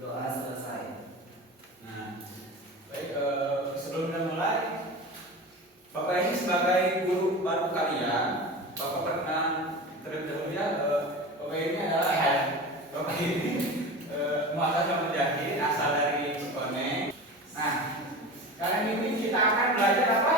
Doa selesai. Nah, baik, sebelum kita mulai, Bapak ini sebagai guru baru kalian, Bapak perkenalan terlebih dahulu ya. Bapak ini adalah Bapak ini Muhammad Mujahid, asal dari Cikone. Nah, kali ini kita akan belajar apa?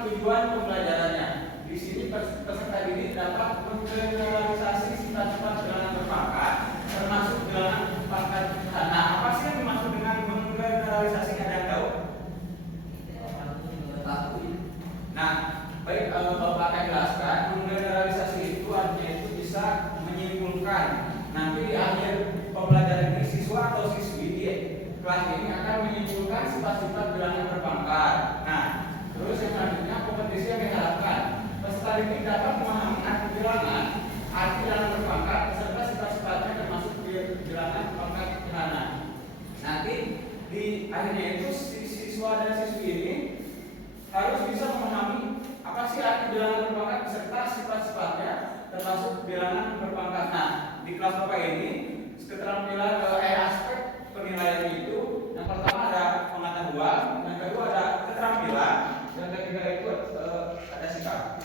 Tujuan pembelajarannya. Di sini peserta didik dapat menggeneralisasi sifat-sifat bilangan berpangkat, termasuk bilangan pangkat. Nah, apa sih yang dimaksud dengan menggeneralisasi? Ada yang tahu? Nah, baik, Bapak akan jelaskan. Menggeneralisasi itu artinya itu bisa menyimpulkan. Nanti di akhir pembelajaran ini siswa atau siswi di kelas ini akan menyimpulkan sifat-sifat bilangan berpangkat. Nah, terus yang selanjutnya kompetisi yang diharapkan peserta didik dapat memahami arti bilangan berpangkat beserta sifat-sifatnya termasuk bilangan pangkat sederhana. Nanti di akhirnya itu siswa dan siswi ini harus bisa memahami apa sih arti bilangan berpangkat beserta sifat-sifatnya termasuk bilangan berpangkat. Nah, di kelas Bapak ini keterampilan aspek penilaian itu yang pertama ada pengetahuan, yang kedua ada keterampilan, yang ketiga itu ada sikap.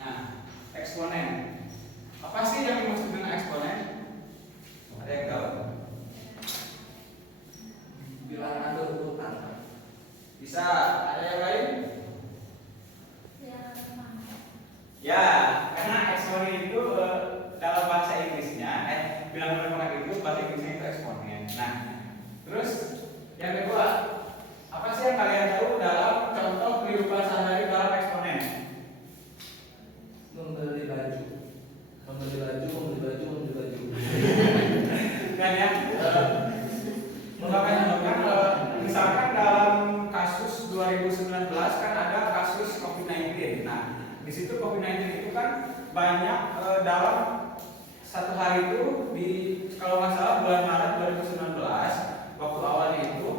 Nah, eksponen. Apa sih yang dimaksud dengan eksponen? Ada yang tahu? Bilangan berurutan. Bisa. Ada yang lain? Ya, karena eksponen itu dalam bahasa Inggrisnya, bilangan berpangkat itu bahasa Inggrisnya itu eksponen. Nah, terus yang kedua, apa sih yang kalian tahu dalam contoh kehidupan sehari-hari dalam eksponen? Membeli baju. Kan ya, misalkan dalam kasus 2019 kan ada kasus COVID-19. Nah, di situ COVID-19 itu kan banyak dalam satu hari itu di kalau nggak salah bulan Maret 2019 waktu awalnya itu,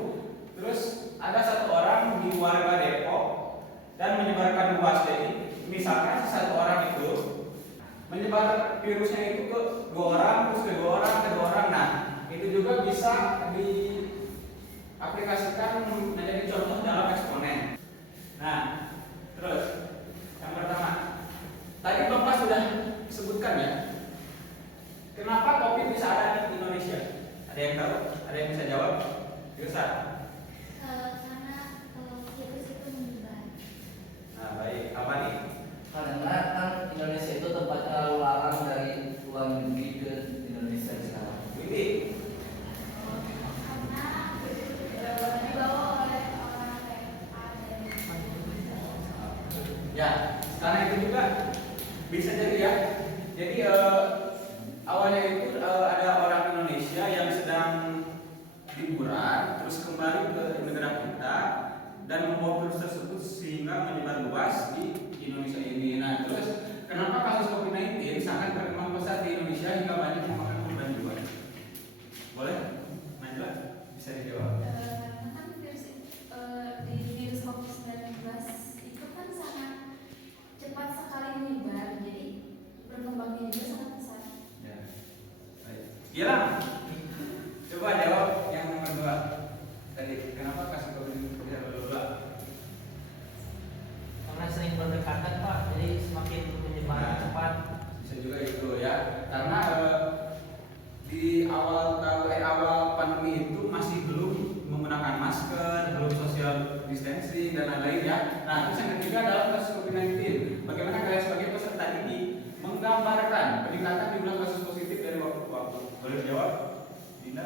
terus ada satu orang di warga Depok dan menyebarkan luas. Jadi misalkan satu orang itu menyebar virusnya itu ke dua orang, terus ke dua orang. Nah, itu juga bisa diaplikasikan menjadi contoh dalam eksponen. Nah, terus yang pertama, tadi Bapak sudah sebutkan ya, kenapa COVID bisa ada di Indonesia? Ada yang tahu? Ada yang bisa jawab? Bisa. Karena virus itu menyebar. Nah, baik. Apa nih? Karena kan Indonesia itu tempatnya lalu lalang dari luar negeri ke Indonesia sekarang. Ini. Karena dibawa oleh orang yang Ya, karena itu juga bisa jadi ya. Jadi awalnya itu ada orang Indonesia yang sedang liburan, terus kembali ke negara kita dan membawa virus tersebut sehingga menyebar luas di Indonesia ini. Nah, terus kenapa kasus COVID-19 sangat berkembang pesat di Indonesia hingga banyak memakan korban jiwa? Boleh? Najwa bisa dijawab. karena kan virus COVID-19 itu kan sangat cepat sekali menyebar, jadi berkembangnya juga sangat pesat. Ya. Baik. Gilang, coba jawab yang nomor 2. Tadi kenapa kasus COVID-19 bisa berubah? Karena sering berdekatan Pak, jadi semakin menyebar cepat. Bisa juga itu ya, karena di awal pandemi itu masih belum menggunakan masker, belum social distancing dan lain-lain ya. Nah, terus yang ketiga adalah kasus COVID-19. Bagaimana kalian sebagai peserta didik menggambarkan peningkatan jumlah kasus positif dari waktu ke waktu? Boleh dijawab, Dinda?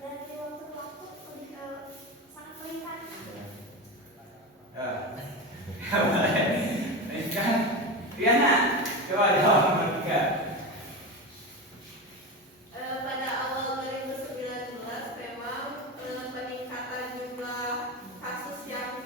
Dari waktu ke waktu sangat meningkat. Ya, boleh. Peningkatan. Riana, coba jawab nomor 3. Pada awal 2019 memang peningkatan jumlah kasus yang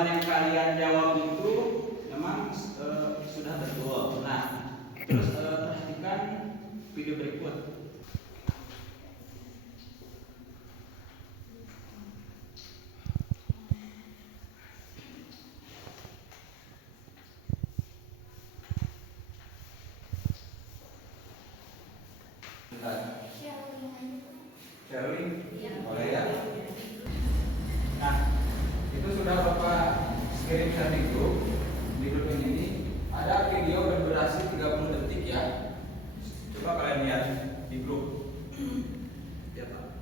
jawaban yang kalian jawab itu memang sudah betul. Nah, terus perhatikan video berikut. Sharing, boleh ya? Nah, itu sudah Bapak screenshot di grup ini. Ada video berdurasi 30 detik ya. Coba kalian lihat di grup. Ya Pak.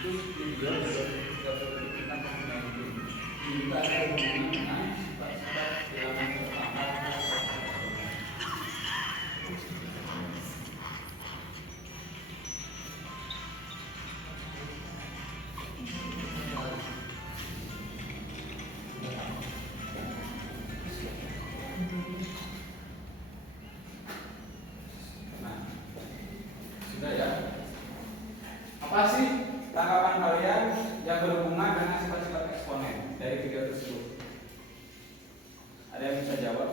Itu video berdurasi 30 detik tentang COVID-19. Ini juga ada hubungan dengan sifat-sifat kehilangan terpapar. Nah, sudah ya. Apa sih tanggapan kalian yang berhubungan dengan sifat-sifat eksponen dari video tersebut? Ada yang bisa jawab?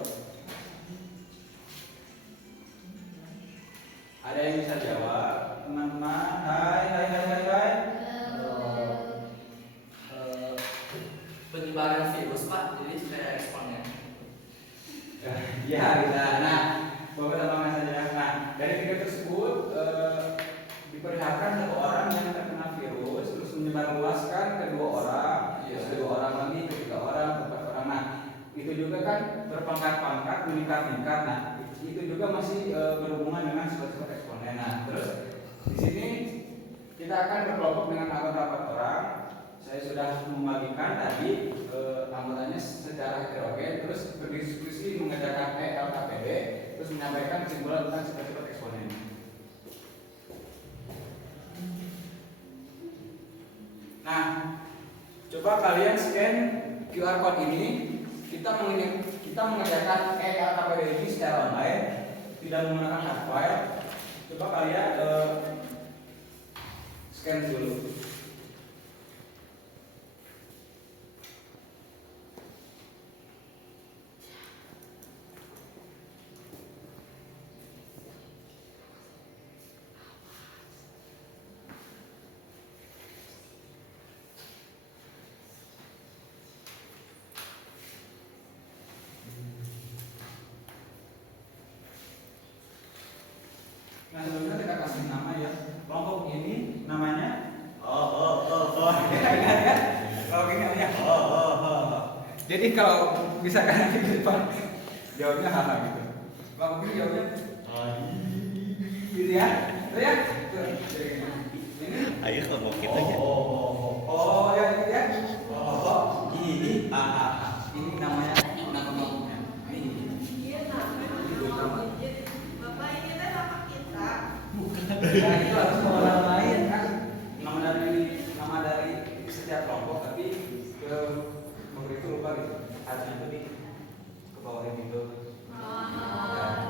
Ada yang bisa jawab? Teman-teman, hai. Penyebaran virus Pak, jadi saya eksponnya. Ya, bisa. Nah, beberapa saja. Nah, dari video tersebut diperlihatkan satu orang yang terkena virus terus menyebarluaskan ke dua orang, terus kedua orang lagi, ketiga orang, keempat orang. Nah, itu juga kan berpangkat-pangkat, meningkat-ningkat. Nah, itu juga masih berhubungan dengan sifat-sifat eksponen. Nah, terus di sini kita akan berkelompok dengan anggota 4 orang. Saya sudah membagikan tadi anggotanya secara heterogen, terus berdiskusi mengerjakan LKPD, terus menyampaikan kesimpulan tentang sifat-sifat eksponen. Nah, coba kalian scan QR code ini. Kita mengerjakan LKPD ini secara online, tidak menggunakan hard file. Coba kalian scan dulu. Nah, sebelumnya kita kasih nama ya. Kelompok ini namanya ya. Kelompok ini namanya Jadi kalau bisa kan di depan jawabnya haha gitu. Kelompok ini jawabnya gitu ya. Tuh ya. Tuh. Ini Ayo kelompok kita aja. ya gitu ya. Ini ini namanya nama kelompoknya. Ini. Bapak ini teh nama kita. Nah, itu harus ke orang lain kan. Nama dari setiap kelompok, tapi ke memberi itu lupa gitu. Harusnya itu di ke bawah gitu.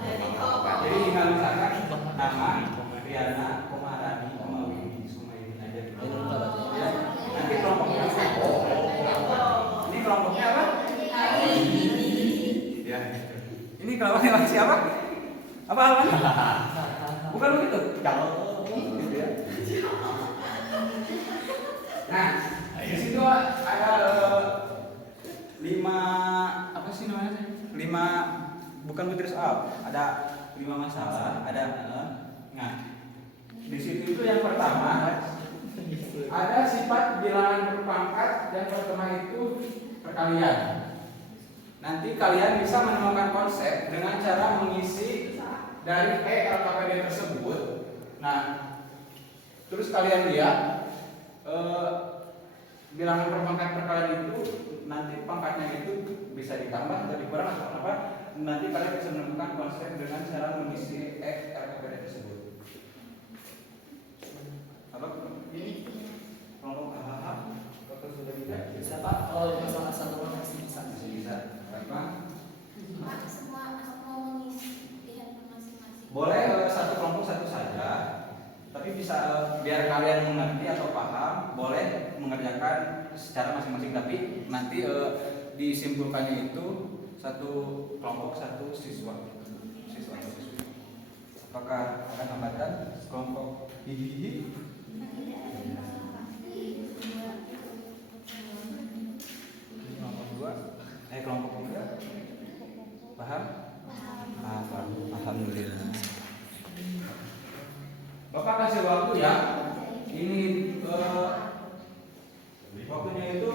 Jadi kalau Jadi tinggal misalkan nama Riana, Rani, Winnie, semua ini aja gitu. Ya. Nanti kelompoknya ini kelompoknya apa? Ya. Ini kelompoknya siapa? Apa? Bukan begitu. Gitu ya. Nah, di situ ada 5 apa sih namanya? 5 bukan butir soal. Ada 5 masalah. Ada nah, di situ itu yang pertama ada sifat bilangan berpangkat, yang pertama itu perkalian. Nanti kalian bisa menemukan konsep dengan cara mengisi dari LKPD tersebut. Nah, terus kalian lihat bilangan perpangkat perkalian itu nanti pangkatnya itu bisa ditambah atau dikurang atau apa. Nanti kalian bisa menemukan konsep dengan cara mengisi LKPD tersebut. Apa ini? Kelompok AHA atau sudah tidak? Bisa Pak, kalau masalah satu orang masih bisa. Masih bisa. Apa? Semua mau mengisi di handphone masing-masing. Boleh satu kelompok satu bisa biar kalian mengerti atau paham, boleh mengerjakan secara masing-masing, tapi nanti disimpulkannya itu satu kelompok satu siswa. Apakah akan tambahkan kelompok hihihi? Kelompok dua, kelompok tiga, paham? Paham. Alhamdulillah. Bapak kasih waktu ya. Ini waktunya itu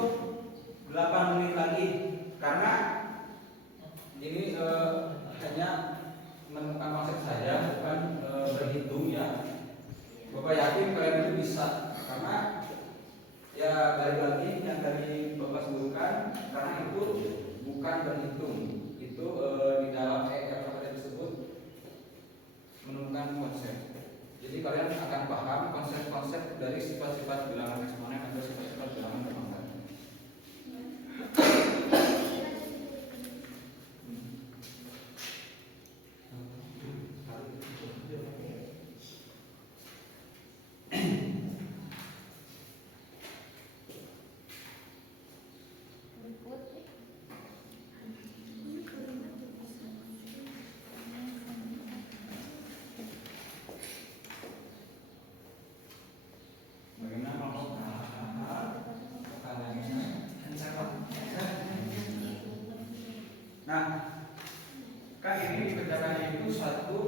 8 menit lagi karena ini hanya menemukan konsep saja, bukan berhitung ya. Bapak yakin kalian itu bisa, karena ya balik lagi yang tadi Bapak sebutkan, karena itu bukan berhitung, itu di dalam LKPD tersebut menemukan konsep. Jadi kalian akan paham konsep-konsep dari sifat-sifat bilangan eksponen atau sifat-sifat bilangan permangkat. Nah, kan ini dikerjakannya itu satu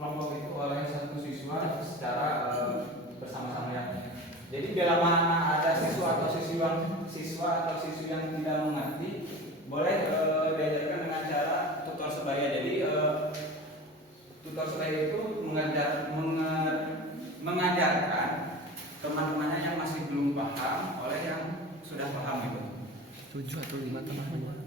kelompok itu oleh satu siswa secara bersama-sama ya. Jadi bila mana ada siswa atau siswi yang tidak mengerti, boleh diajarkan dengan cara tutor sebaya. Jadi tutor sebaya itu mengajarkan teman-temannya yang masih belum paham oleh yang sudah paham itu. 7 atau 5 teman-teman.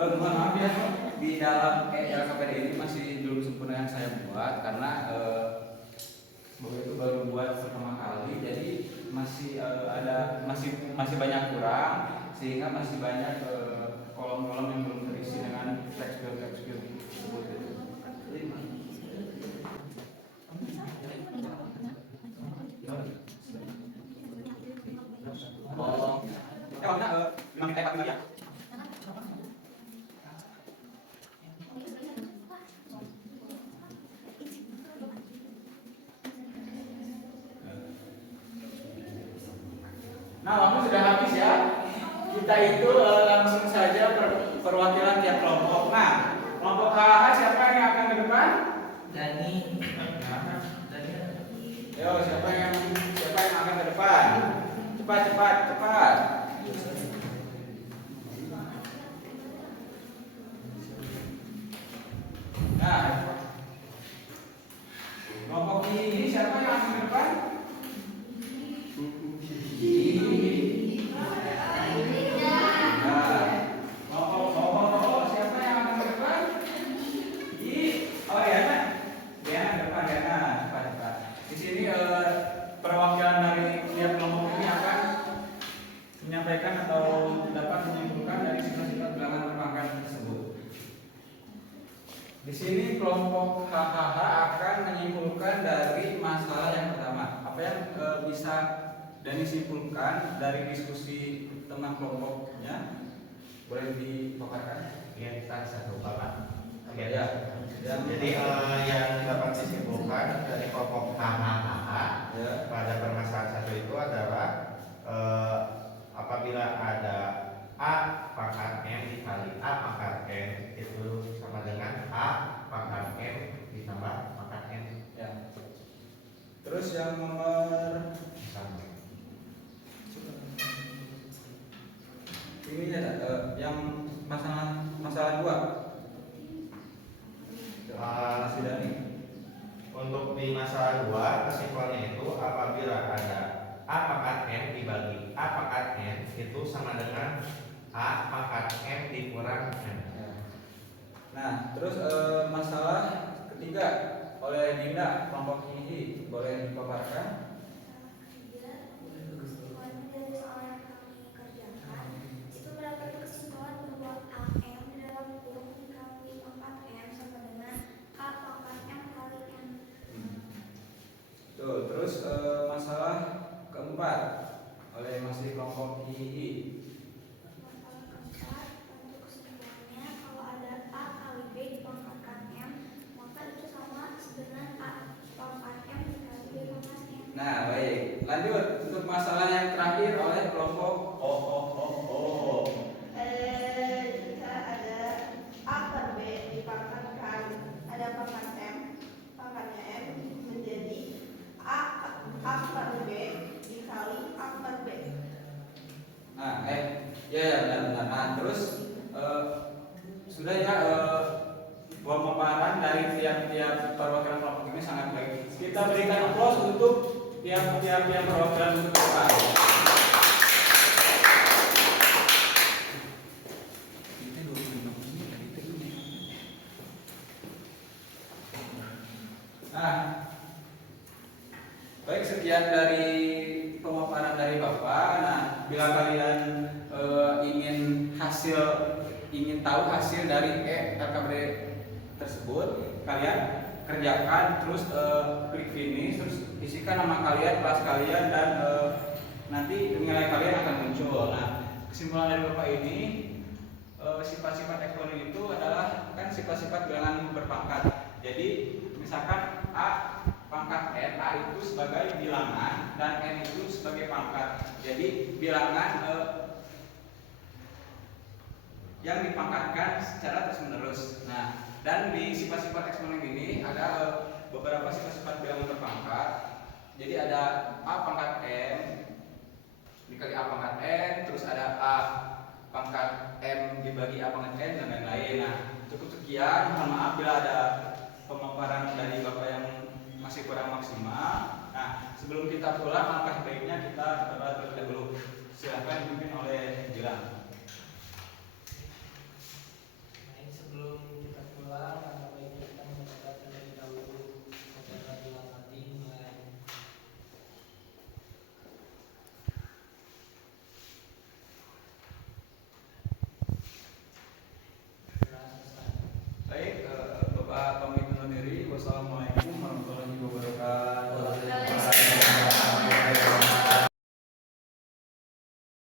Mohon maaf ya, di dalam LKPD ini masih belum sempurna yang saya buat karena bahwa itu baru buat pertama kali, jadi masih masih banyak kurang, sehingga masih banyak kolom-kolom yang belum terisi dengan teks field tersebut. Nah, waktu sudah habis ya. Kita itu langsung saja perwakilan tiap kelompok. Nah, kelompok HH siapa yang akan ke depan? Dani. Yo, siapa yang akan ke depan? Cepat. Nah, kelompok ini siapa yang akan ke depan? Di sini kelompok HHH akan menyimpulkan dari masalah yang pertama. Apa yang bisa Dani simpulkan dari diskusi teman kelompoknya? boleh dipaparkan? Ya, kita satu Bapak. Oke ya. Jadi yang dapat disimpulkan dari pokok HHH Ya. pada permasalahan satu itu adalah apabila ada A pangkat M dikali A pangkat N itu sama dengan A pangkat M ditambah pangkat N. Ya. Terus yang nomor Sama. ini yang masalah 2. Masih Dani. Untuk di masalah 2 kesimpulannya itu apabila ada A pangkat M dibagi A pangkat N itu sama dengan A pangkat M dikurang M. Ya. Nah, terus masalah ketiga oleh Dinda kelompok ini boleh dipaparkan? Kesimpulannya dari soal yang kami kerjakan itu mendapat kesimpulan bahwa AM di dalam kurung dikali pangkat M sama dengan A pangkat M kali M. Tuh, terus masalah keempat oleh masih kelompok II. Masalah keempat untuk kesimpulannya kalau ada A kali B dipangkatkan M maka itu sama dengan A pangkat M dikali B pangkat M. Nah, baik. Lanjut untuk masalah yang terakhir oleh kelompok O. Jika ada A per B dipangkatkan ada pangkat M, pangkatnya M menjadi A per B dikali A per B. Nah, ya benar. Nah, terus sudah ya pemaparan dari tiap-tiap perwakilan kelompok ini sangat baik. Kita berikan aplaus untuk tiap-tiap yang perwakilan untuk depan. Nah, baik sekian dari pemaparan dari Bapak. Nah, bila kalian ingin tahu hasil dari RKBD tersebut, kalian kerjakan terus klik finish terus isikan nama kalian, kelas kalian dan nanti nilai kalian akan muncul. Nah, kesimpulan dari Bapak ini sifat-sifat eksponen itu adalah kan sifat-sifat bilangan berpangkat. Jadi misalkan A pangkat N, A itu sebagai bilangan dan N itu sebagai pangkat. Jadi bilangan yang dipangkatkan secara terus-menerus. Nah, dan di sifat-sifat eksponen ini ada beberapa sifat-sifat bilangan berpangkat. Jadi ada A pangkat N dikali A pangkat N, terus ada A pangkat M dibagi A pangkat N dan lain-lain. Nah, cukup sekian. Mohon maaf bila ada pemaparan dari Bapak yang masih kurang maksimal. Nah, sebelum kita pulang, alangkah baiknya kita